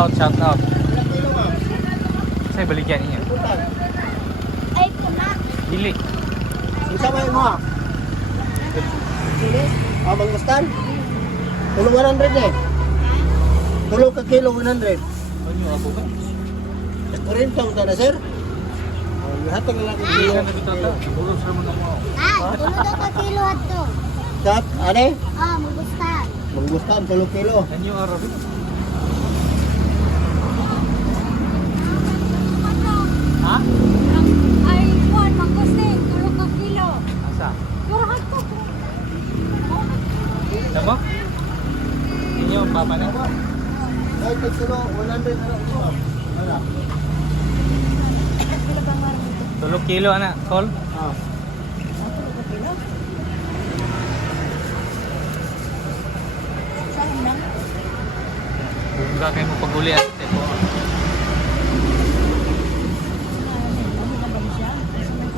out. Saya balikan niya. Ay, kuna. Dili. Isa ba yung mga? Mangustan? Tulong 100 eh. Tulong ka kilo 100. Ano ako ba? Kurintong to na sir. Hatag na lang yung kilo. Isa na dito ta. Puro sa mga mo. Tulog daw ka kilo ato. Kat, ane? Magustan. Mangustan, tulong kilo. Anyo Arabic. Ha? Ay, Juan, mangustin. Tulog ka kilo. Asa? Murahan ko. Tama? Inyo ang papa na. Ay, tagtulo, 100 na lang ito. Wala. 3 kilo anak, Col. Ah. Bunga kayo mo paguli at tepo.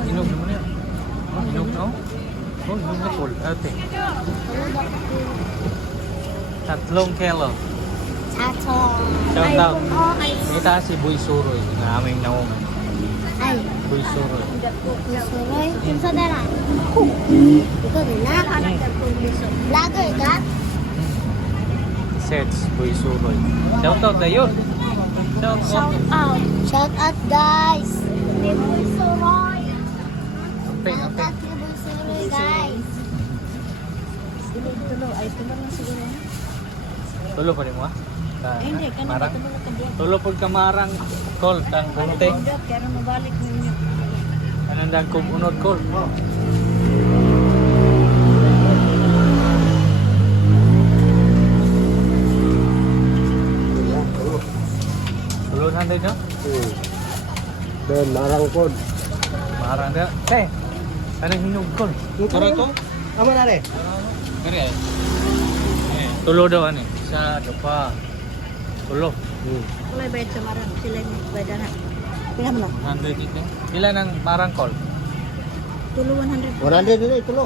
Inog naman yan. Inog na oh. Oh, inog na Col. Ate. 3 kilo. Ato. Shout out. Ay, Kita si Boy Suroy. Nga aming naong. ay. Boy Suroy. Suroy. Kinsa dara? Ikaw din na. Vlogger ka? Sets Boy Suroy. Shout out na yun. Shout out. Shout out guys. Ni Boy Suroy. Okay, Shout okay. out ni Boy Suroy guys. Tulo pa rin mo ah? Hindi, kanina Marang? ito mga kabiyat. Tulo po ka marang Col. Kang bunte. Kaya mabalik ninyo. Anong dang kumunod Col? Tulo na din no? Then, marang pod. Marang na. Eh, anong hinog Col? Turo ito? Ama na rin. Kari eh. Tulo daw ano eh. Isa, dupa. Tulo. Kulay bayad sa marang. Sila yung bayad na. Pila mo lang. 100 dito. Ilan ang marang Col? Tulo 100. 100 din ito lo.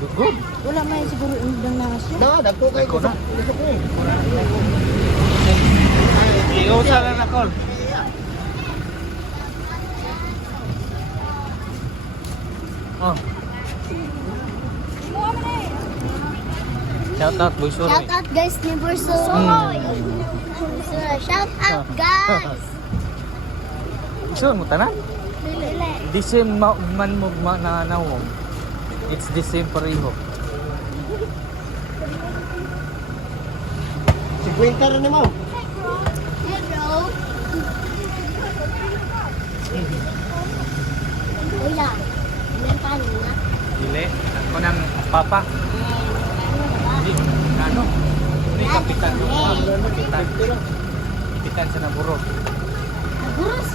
Good. Wala may siguro indang na siya. Na, dagko kayo. Dagko na. Gusto ko eh. Iusa lang na Col. Oh. Shout out Boy Suroy. Shout out guys ni Boy Suroy. Shout out guys. Gusto mo tanan? Dili. The same man mo na nawong. It's the same pareho. 50 rin mo. Hello. Kuya, ilan pa na? Dili. Ako ng papa. Hindi. Ano? Hindi kapitan yung kapitan. Kapitan sa Naburot. Naburos?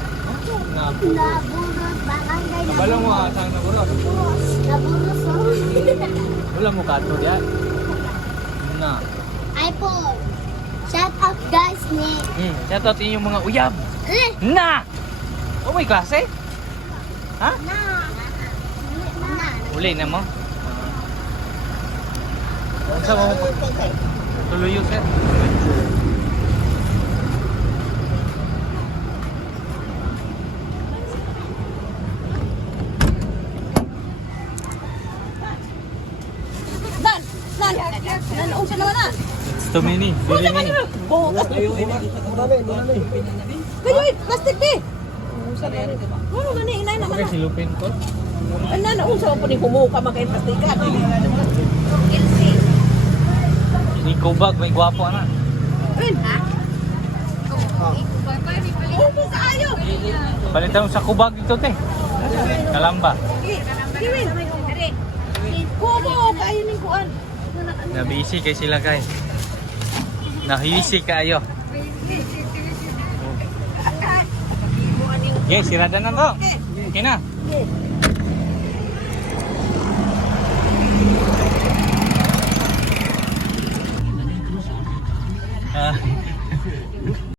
Naburot. Naburos. Barangay Naburos. Kabalo mo sa Naburot. Naburos, oh. Wala mo kato diyan. Na. iPhone. Shout out guys ni. Shout out inyong mga uyab. Eh, Na! Oh, may klase? Ha? na. Na. Uli na mo? Unsa mo tuloy yun, sir? Unsa naman na? It's too many. Very many. Kayo, plastic di. Unsa na yan? Ano gani, inay naman Okay, na. silupin ko. Ano na, unsa pa ni humuka makay plastic ka. Ni Kubag, may gwapo na. Rin, ha? Upo ka ayo. Balitan mo sa Kubag dito, te. Kalamba. Kiwin. Kumo kayo ning kuan. Nabisi kay sila kay. Nahisi kayo. Okay, sirada na to. Okay na.